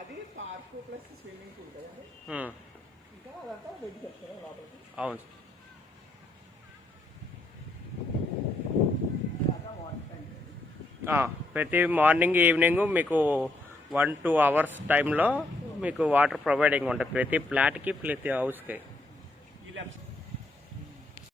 అది park plus swimming pool కదండి. ఇంకా అదంతా వెజ్ చెప్తారా లోపలికి? అవును. ప్రతి మార్నింగ్ ఈవినింగ్ మీకు 1-2 అవర్స్ టైంలో మీకు వాటర్ ప్రొవైడింగ్ ఉంటుంది ప్రతి ఫ్లాట్కి ప్రతి హౌస్కి.